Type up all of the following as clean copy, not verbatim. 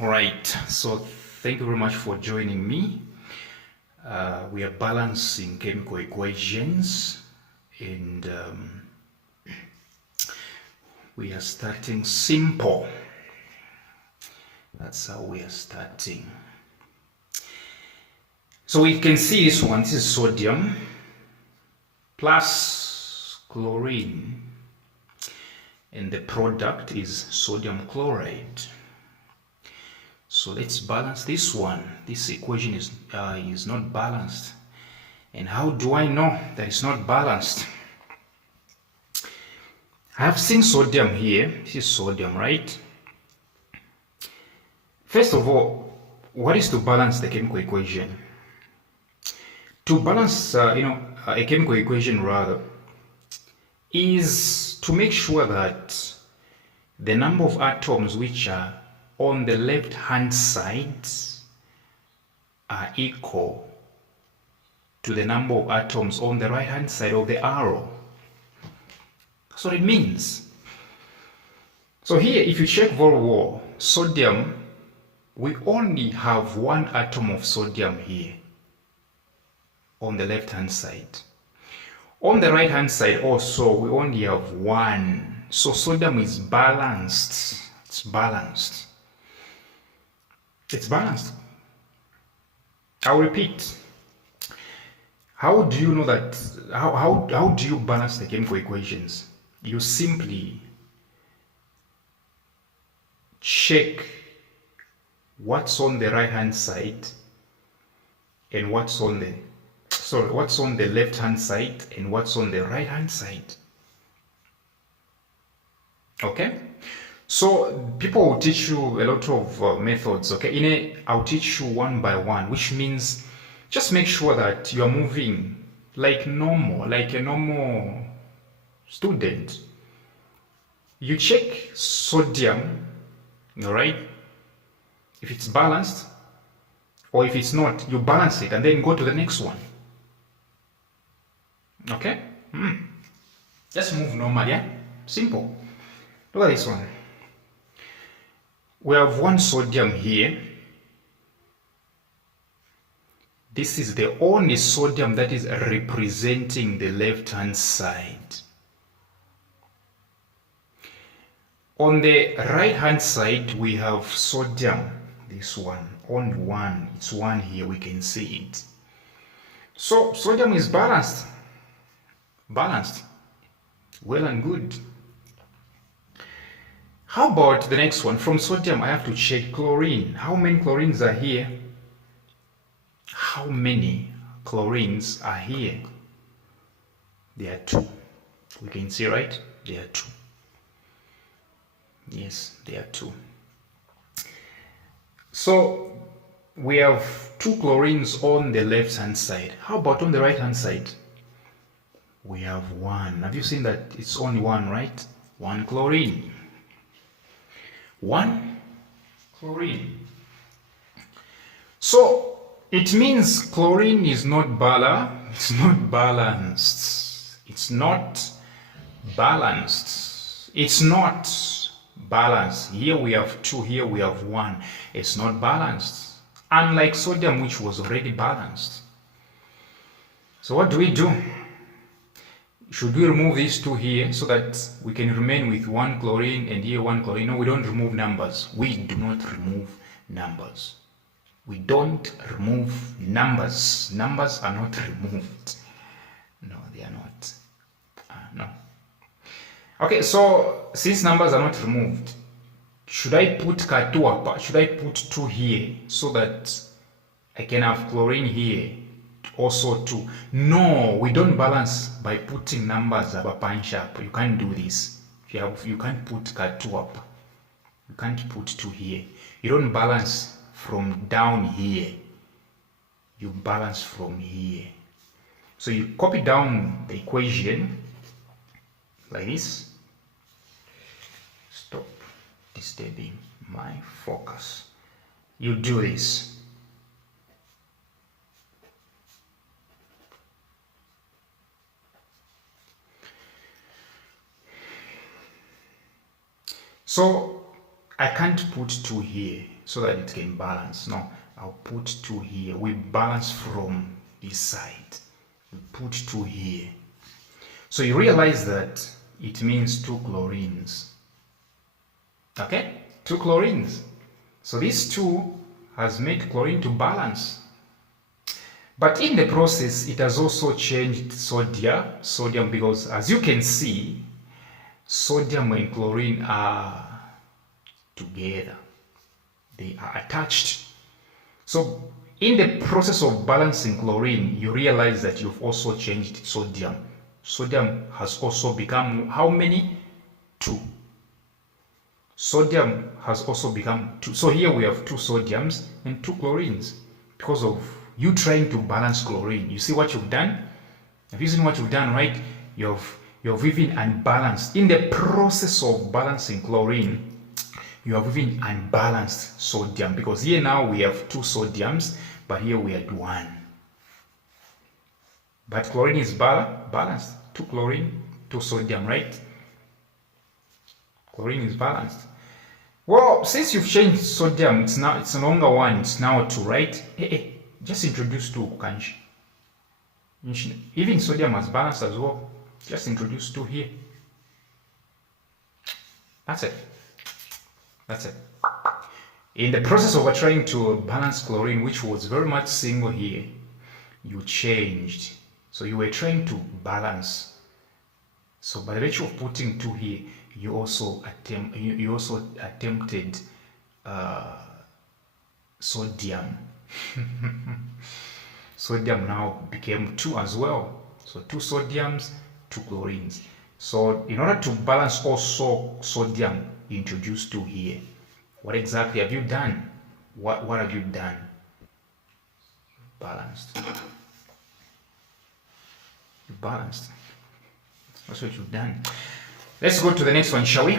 All right, so thank you very much for joining me. We are balancing chemical equations and we are starting simple. That's how we are starting. So we can see this one. This is sodium plus chlorine, and the product is sodium chloride. So let's balance this one. This equation is not balanced. And how do I know that it's not balanced? I have seen sodium here. This is sodium, right? First of all, what is to balance the chemical equation? To balance, a chemical equation rather, is to make sure that the number of atoms which are on the left hand side are equal to the number of atoms on the right hand side of the arrow. That's what it means. So here, if you check very well, sodium, we only have one atom of sodium here on the left hand side. On the right hand side also, we only have one. So sodium is balanced. It's balanced. It's balanced. I'll repeat. How do you know that? How do you balance the chemical equations? You simply check what's on the right hand side and what's on the left hand side and what's on the right hand side. Okay? So people will teach you a lot of methods, okay? I'll teach you one by one, which means just make sure that you are moving like a normal student. You check sodium, all right? If it's balanced, or if it's not, you balance it and then go to the next one. Okay? Just move normal, yeah? Simple. Look at this one. We have one sodium here. This is the only sodium that is representing the left hand side. On the right hand side, we have sodium. This one, only one. It's one here, we can see it. So sodium is balanced. Balanced. Well and good. How about the next one? From sodium, I have to check chlorine. How many chlorines are here? How many chlorines are here? There are two. We can see, right? There are two. Yes, there are two. So we have two chlorines on the left hand side. How about on the right hand side? We have one. Have you seen that it's only one, right? One chlorine. One chlorine. So it means chlorine is not balanced. It's not balanced. It's not balanced. It's not balanced. Here we have two, here we have one. It's not balanced. Unlike sodium, which was already balanced. So what do we do? Should we remove these two here so that we can remain with one chlorine and here one chlorine? No, we don't remove numbers. We do not remove numbers. We don't remove numbers. Numbers are not removed. No, they are not. No. Okay, so since numbers are not removed, should I put K2 should I put 2 here so that I can have chlorine here? Also 2. No, we don't balance by putting numbers up punch up. You can't do this. You can't put K2 up. You can't put 2 here. You don't balance from down here. You balance from here. So you copy down the equation like this. Stop disturbing my focus. You do this. So I can't put 2 here. so that it can balance. No, I'll put 2 here. We balance from this side. We put 2 here. So you realize that it means 2 chlorines. Okay, 2 chlorines. So this 2 has made chlorine to balance. But in the process, it has also changed sodium, because as you can see, sodium and chlorine are together. They are attached. So in the process of balancing chlorine, you realize that you've also changed sodium. Sodium has also become how many? 2. Sodium has also become 2. So here we have 2 sodiums and 2 chlorines because of you trying to balance chlorine. You see what you've done? Have you seen what you've done, right? You've even unbalanced. In the process of balancing chlorine, you have even unbalanced sodium, because here now we have 2 sodiums, but here we had 1. But chlorine is balanced. 2 chlorine, 2 sodium, right? Chlorine is balanced. Well, since you've changed sodium, it's no longer 1, it's now 2, right? Just introduce 2, Kanji. Even sodium has balanced as well. Just introduce 2 here. That's it. That's it. In the process of trying to balance chlorine, which was very much single here, you changed. So you were trying to balance. So by the virtue of putting 2 here, you also attempted sodium. Sodium now became 2 as well. So 2 sodiums, 2 chlorines. So in order to balance also sodium, introduce 2 here. What exactly have you done? What have you done? Balanced. You balanced. That's what you've done. Let's go to the next one, shall we?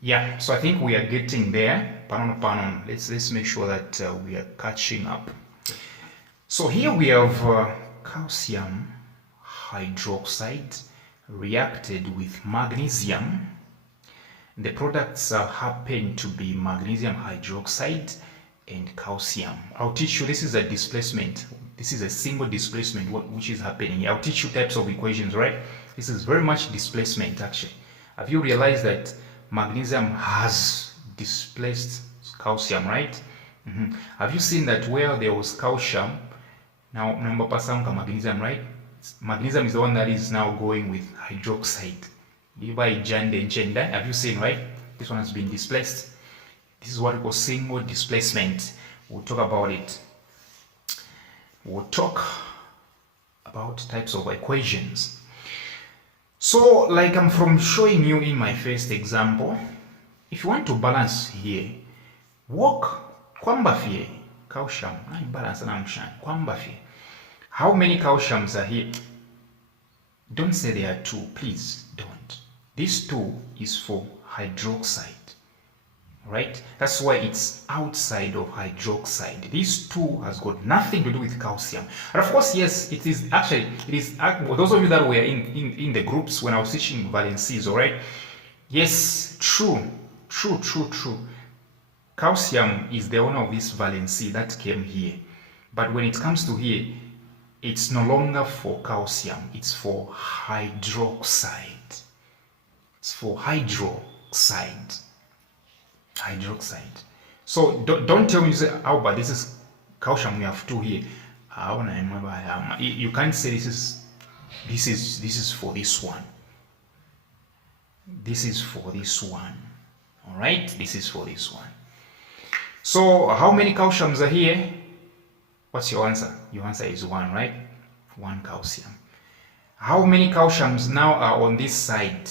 Yeah, so I think we are getting there. Panon. Let's make sure that we are catching up. So here we have calcium hydroxide reacted with magnesium. The products happen to be magnesium hydroxide and calcium. I'll teach you, this is a displacement. This is a single displacement which is happening. I'll teach you types of equations, right? This is very much displacement actually. Have you realized that magnesium has displaced calcium, right? Have you seen that where there was calcium, now number pasanga magnesium, right? Magnesium is the one that is now going with hydroxide. Have you seen, right? This one has been displaced. This is what we call single displacement. We'll talk about it. We'll talk about types of equations. So, like I'm from showing you in my first example, if you want to balance here, work kwamba fie calcium, balance kwamba fie. How many calciums are here? Don't say there are 2, please don't. This 2 is for hydroxide, right? That's why it's outside of hydroxide. This 2 has got nothing to do with calcium. And of course, yes, it is those of you that were in the groups when I was teaching valencies, all right? Yes, true. Calcium is the owner of this valency that came here. But when it comes to here, it's no longer for calcium, it's for hydroxide. It's for hydroxide. So don't tell me, you say, oh, but this is calcium, we have 2 here. You can't say this is for this one. This is for this one. All right, this is for this one. So how many calciums are here? What's your answer? Your answer is 1, right? 1 calcium. How many calciums now are on this side?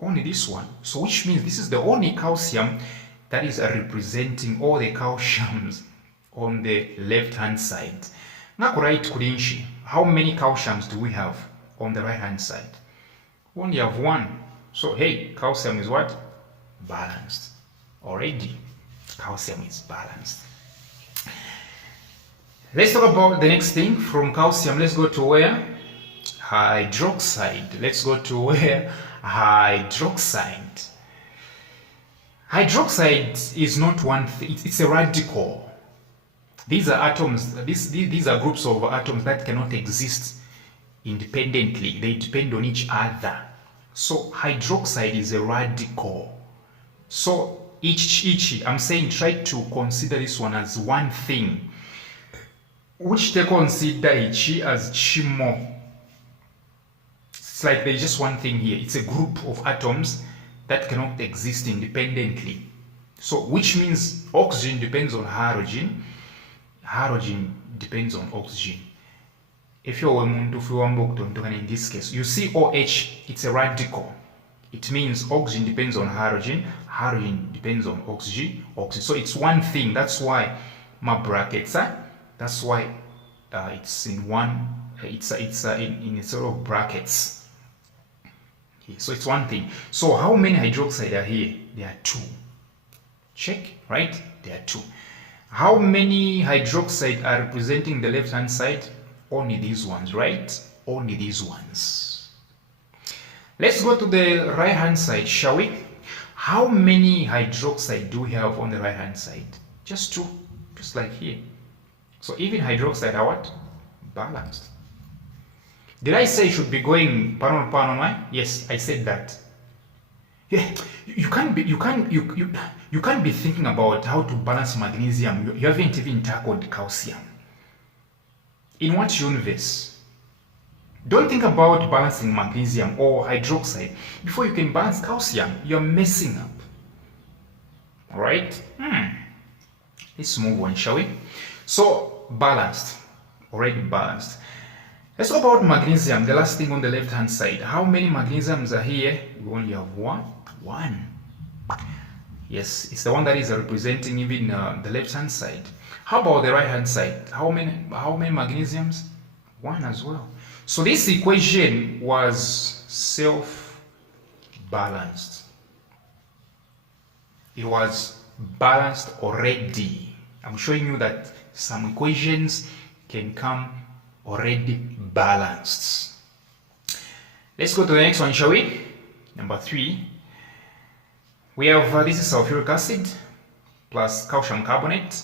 Only this one. So which means this is the only calcium that is representing all the calciums on the left hand side. Now, how many calciums do we have on the right hand side? We only have 1. So hey, calcium is what? Balanced. Already, calcium is balanced. Let's talk about the next thing. From calcium, let's go to where? Hydroxide. Let's go to where? Hydroxide. Hydroxide is not one thing, it's a radical. These are atoms, these are groups of atoms that cannot exist independently. They depend on each other. So hydroxide is a radical. So I'm saying try to consider this one as one thing. Which they consider Chi as Chimo. It's like there's just one thing here. It's a group of atoms that cannot exist independently. So which means oxygen depends on hydrogen. Hydrogen depends on oxygen. If you're in this case, you see OH, it's a radical. It means oxygen depends on hydrogen, hydrogen depends on oxygen, oxygen. So it's one thing. That's why my brackets are. That's why it's in one. It's in a sort of brackets. Okay, so it's one thing. So how many hydroxide are here? There are 2. Check, right? There are 2. How many hydroxide are representing the left hand side? Only these ones, right? Only these ones. Let's go to the right hand side, shall we? How many hydroxide do we have on the right hand side? Just 2, just like here. So even hydroxide are what? Balanced. Did I say it should be going pan on pan? Yes, I said that. Yeah, you can't be thinking about how to balance magnesium. You haven't even tackled calcium. In what universe? Don't think about balancing magnesium or hydroxide before you can balance calcium. You're messing up. Alright? Let's move on, shall we? So, balanced. Already balanced. Let's talk about magnesium, the last thing on the left hand side. How many magnesiums are here? We only have one. Yes, it's the one that is representing even the left hand side. How about the right hand side? How many magnesiums? 1 as well. So this equation was self-balanced. It was balanced already. I'm showing you that some equations can come already balanced. Let's go to the next one, shall we? Number 3. We have this is sulfuric acid plus calcium carbonate,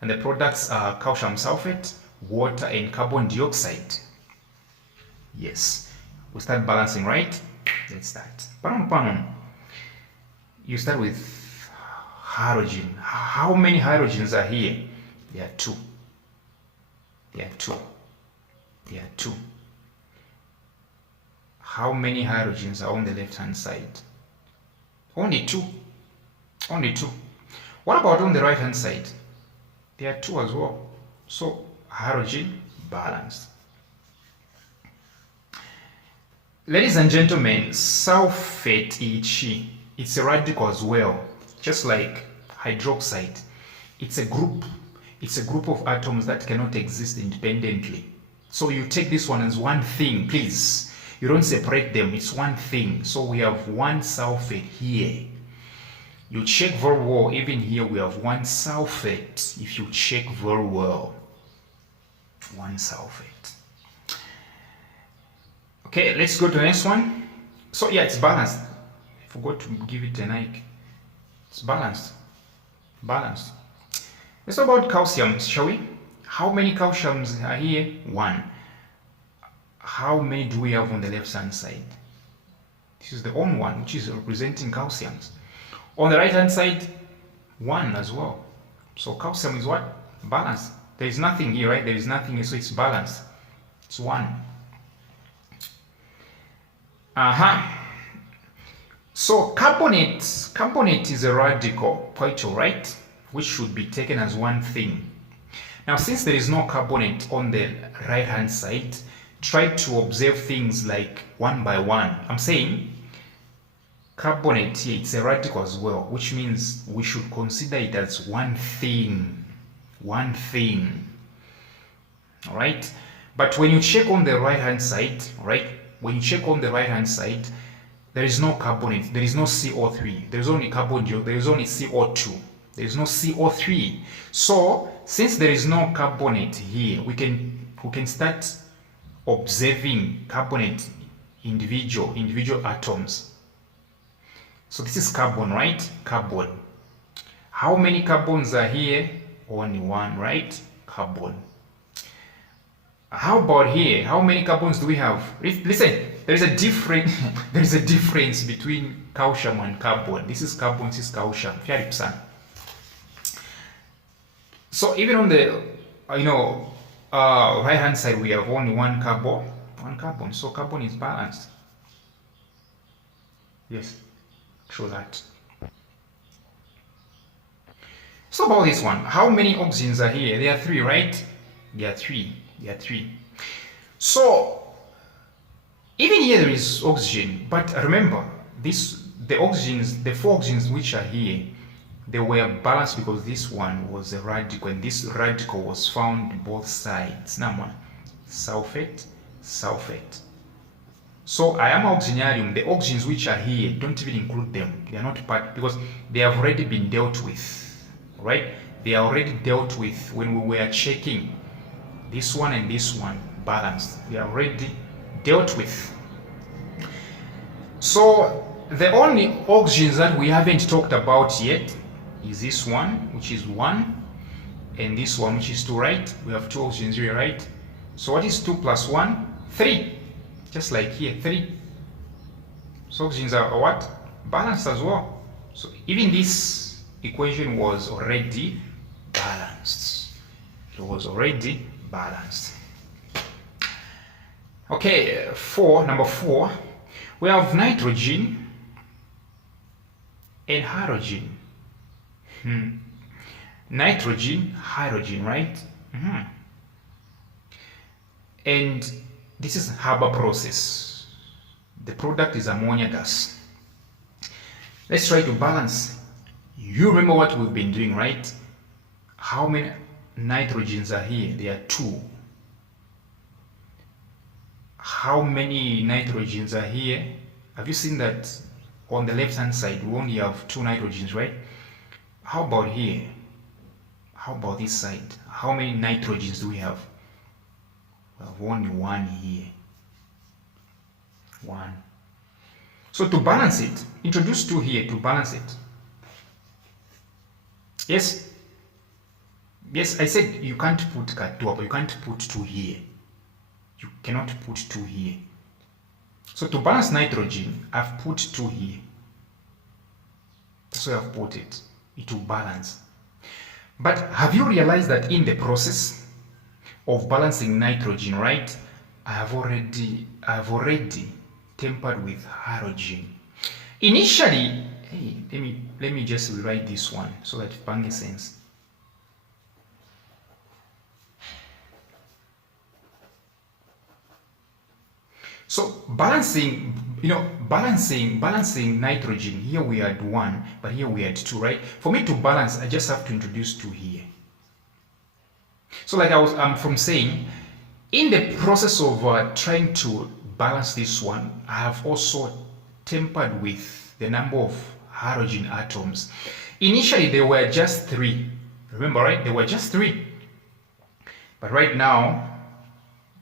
and the products are calcium sulfate, water, and carbon dioxide. Yes, we start balancing, right? Let's start. You start with hydrogen. How many hydrogens are here? There are 2. There are 2. There are 2. How many hydrogens are on the left hand side? Only 2. Only 2. What about on the right hand side? There are 2 as well. So hydrogen balanced. Ladies and gentlemen, sulfate Chi, it's a radical as well, just like hydroxide. It's a group of atoms that cannot exist independently. So you take this one as one thing, please. You don't separate them, it's one thing. So we have 1 sulfate here. You check very well, even here we have 1 sulfate. If you check very well, 1 sulfate. Okay, let's go to the next one. So yeah, it's balanced. I forgot to give it a Nike. It's balanced. Balanced. Let's talk about calcium, shall we? How many calciums are here? 1. How many do we have on the left hand side? This is the only one which is representing calciums. On the right hand side, 1 as well. So calcium is what? Balanced. There is nothing here, right? There is nothing here, so it's balanced. It's 1. So carbonate is a radical, quite alright, which should be taken as one thing. Now, since there is no carbonate on the right hand side, try to observe things like one by one. I'm saying carbonate here, it's a radical as well, which means we should consider it as one thing. One thing. Alright? But when you check on the right hand side, right? When you check on the right hand side, there is no carbonate, there is no CO3, there is only carbon dioxide, there is only CO2, there is no CO3. So since there is no carbonate here, we can start observing carbonate individual atoms. So this is carbon, right? Carbon. How many carbons are here? Only one, right? Carbon. How about here? How many carbons do we have? Listen, there is a difference between calcium and carbon. This is carbon, this is calcium. So even on the right hand side, we have only one carbon. So carbon is balanced. Yes, show that. So about this one, how many oxygens are here? There are three, right? There are three. So even here there is oxygen, but remember the oxygens, the four oxygens which are here, they were balanced because this one was a radical, and this radical was found on both sides. Number one, sulfate. So I am oxygenarium. The oxygens which are here, don't even include them. They are not part because they have already been dealt with. Right? They are already dealt with when we were checking this one and this one balanced. They are already dealt with. So the only oxygens that we haven't talked about yet is this one, which is 1, and this one, which is 2, right? We have 2 oxygens here, right? So what is 2 plus 1? 3. Just like here, 3. So oxygens are what? Balanced as well. So even this equation was already balanced. It was already balanced. Okay, number 4, we have nitrogen and hydrogen. Nitrogen, hydrogen, right? And this is Haber process. The product is ammonia gas. Let's try to balance. You remember what we've been doing, right? How many nitrogens are here? There are 2. How many nitrogens are here? Have you seen that on the left hand side we only have 2 nitrogens, right? How about here? How about this side? How many nitrogens do we have? We have only 1 here. 1. So to balance it, introduce 2 here to balance it. Yes, I said you can't put 2 up, you can't put 2 here. You cannot put 2 here. So to balance nitrogen, I've put 2 here. That's why I've put it. It will balance. But have you realized that in the process of balancing nitrogen, right, I have already tempered with hydrogen. Initially, hey, let me just rewrite this one so that it makes sense. So balancing nitrogen, here we had 1, but here we had 2, right? For me to balance, I just have to introduce 2 here. So like I'm from saying, in the process of trying to balance this one, I have also tempered with the number of hydrogen atoms. Initially, there were just 3. Remember, right? There were just 3. But right now,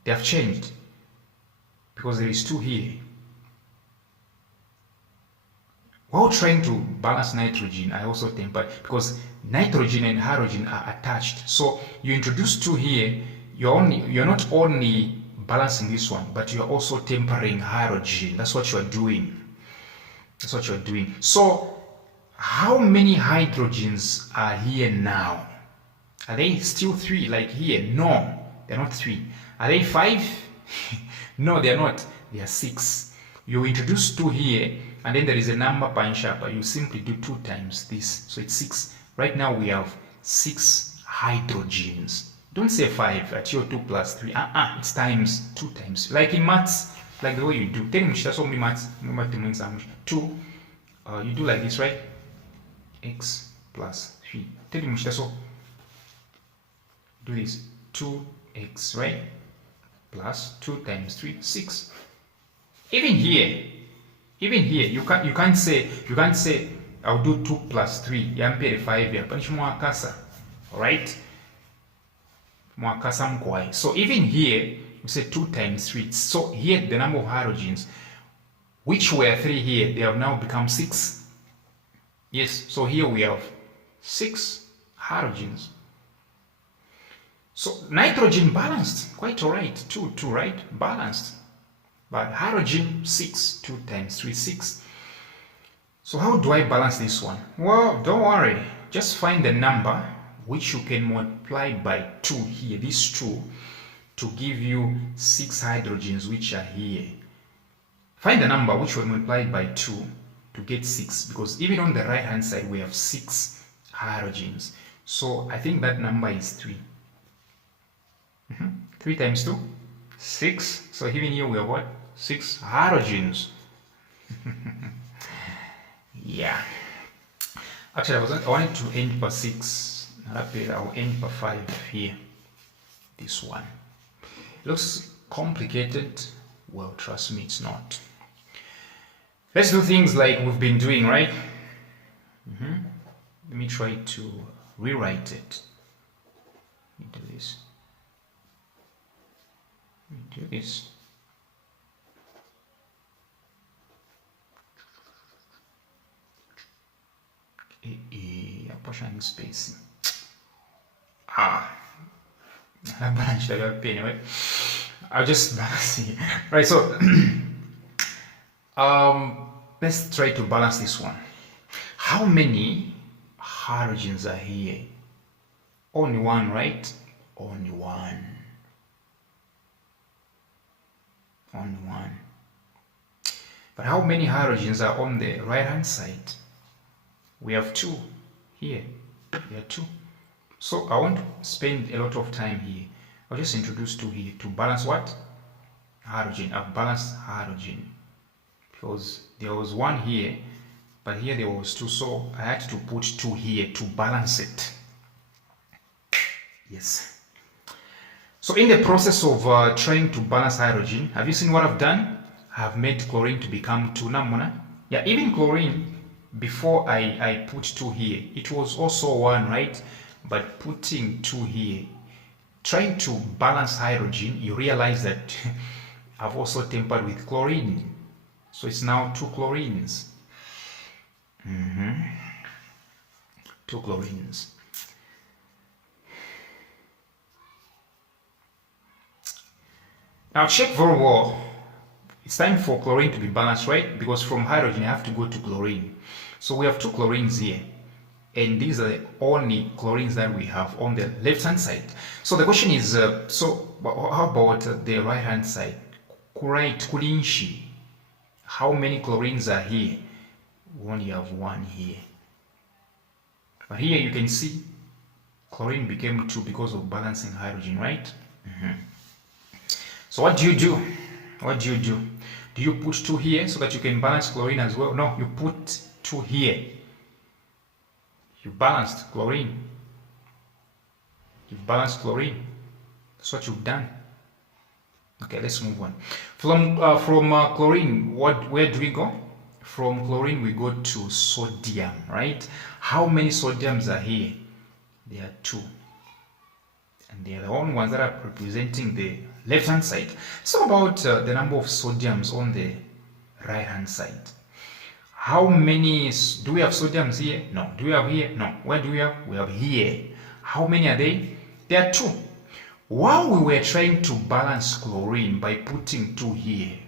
they have changed because there is 2 here. While trying to balance nitrogen, I also tempered because nitrogen and hydrogen are attached. So you introduce 2 here, you're not only balancing this one, but you're also tempering hydrogen. That's what you're doing. So how many hydrogens are here now? Are they still 3 like here? No, they're not 3. Are they 5? No, they're not. They are 6. You introduce 2 here, and then there is a number punch sharper. You simply do 2 times this, so it's 6. Right now we have 6 hydrogens. Don't say 5 at your 2 plus 3. It's times 2 times. Like in maths, like the way you do. Tell me so many maths. 2. You do like this, right? X plus 3. Tell me so. Do this. 2x, right? Plus 2 times 3, 6. Even here, you can't say I'll do 2 plus 3. Yampere 5 ya panish mwakasa. Alright? Mwakasa mkwai. So even here, we say 2 times 3. So here the number of hydrogens, which were 3 here, they have now become 6. Yes, so here we have 6 hydrogens. So nitrogen balanced, quite alright, 2, right? Balanced. But hydrogen 6, 2 times 3, 6. So how do I balance this one? Well, don't worry. Just find the number which you can multiply by 2 here, this 2, to give you 6 hydrogens which are here. Find the number which will multiply by 2 to get 6, because even on the right hand side we have 6 hydrogens. So I think that number is 3. 3 times 2, 6. So even here we have what? 6 hydrogens. Yeah. Actually, I wanted to end per 6. I'll end per 5 here. This one. It looks complicated. Well, trust me, it's not. Let's do things like we've been doing, right? Let me try to rewrite it. Let me do this. Let me do this. Apportioning space. Anyway, I'll just balance it. Right, so let's try to balance this one. How many hydrogens are here? Only one, right? Only one. Only one. But how many hydrogens are on the right hand side? We have 2 here. There are 2. So I won't spend a lot of time here. I'll just introduce 2 here to balance what? Hydrogen. I've balanced hydrogen because there was 1 here, but here there was 2, so I had to put 2 here to balance it. Yes. So in the process of trying to balance hydrogen, have you seen what I've done? I've made chlorine to become 2 namuna. Yeah, even chlorine, before I put 2 here, it was also 1, right? But putting 2 here, trying to balance hydrogen, you realize that I've also tempered with chlorine. So it's now 2 chlorines. 2 chlorines. Now check very well. It's time for chlorine to be balanced, right? Because from hydrogen you have to go to chlorine. So we have 2 chlorines here. And these are the only chlorines that we have on the left hand side. So the question is, so how about the right hand side? Right, kulinshi. How many chlorines are here? We only have 1 here. But here you can see chlorine became 2 because of balancing hydrogen, right? So what do you do? What do you do? Do you put 2 here so that you can balance chlorine as well? No, you put 2 here. You balanced chlorine. You've balanced chlorine. That's what you've done. Okay, let's move on. From chlorine, where do we go? From chlorine we go to sodium, right? How many sodiums are here? There are 2. And they are the only ones that are representing the left hand side. So about the number of sodiums on the right hand side. How many do we have sodiums here? No. Do we have here? No. Where do we have? We have here. How many are they? There are 2. While we were trying to balance chlorine by putting 2 here,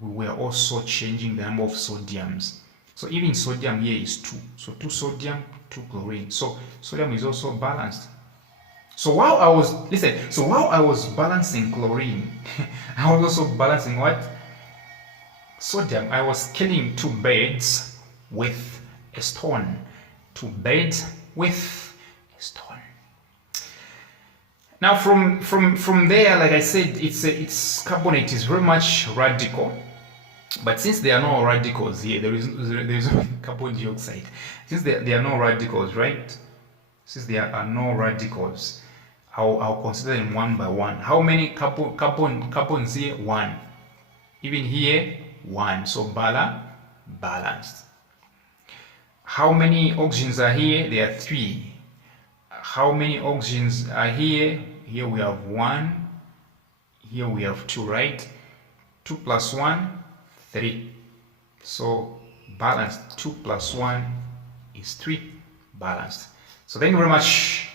we were also changing the number of sodiums. So even sodium here is 2. So 2 sodium, 2 chlorine. So sodium is also balanced. So while I was balancing chlorine, I was also balancing what? Sodium. I was killing 2 birds with a stone. 2 birds with a stone. Now from there, like I said, it's carbonate is very much radical. But since there are no radicals here, there is no carbon dioxide. Since there are no radicals, right? Since there are no radicals, I'll consider them one by one. How many carbons here? 1. Even here, 1. So balanced. How many oxygens are here? There are 3. How many oxygens are here? Here we have 1. Here we have 2, right? 2 plus 1, 3. So balanced. 2 plus 1 is 3. balanced. So thank you very much.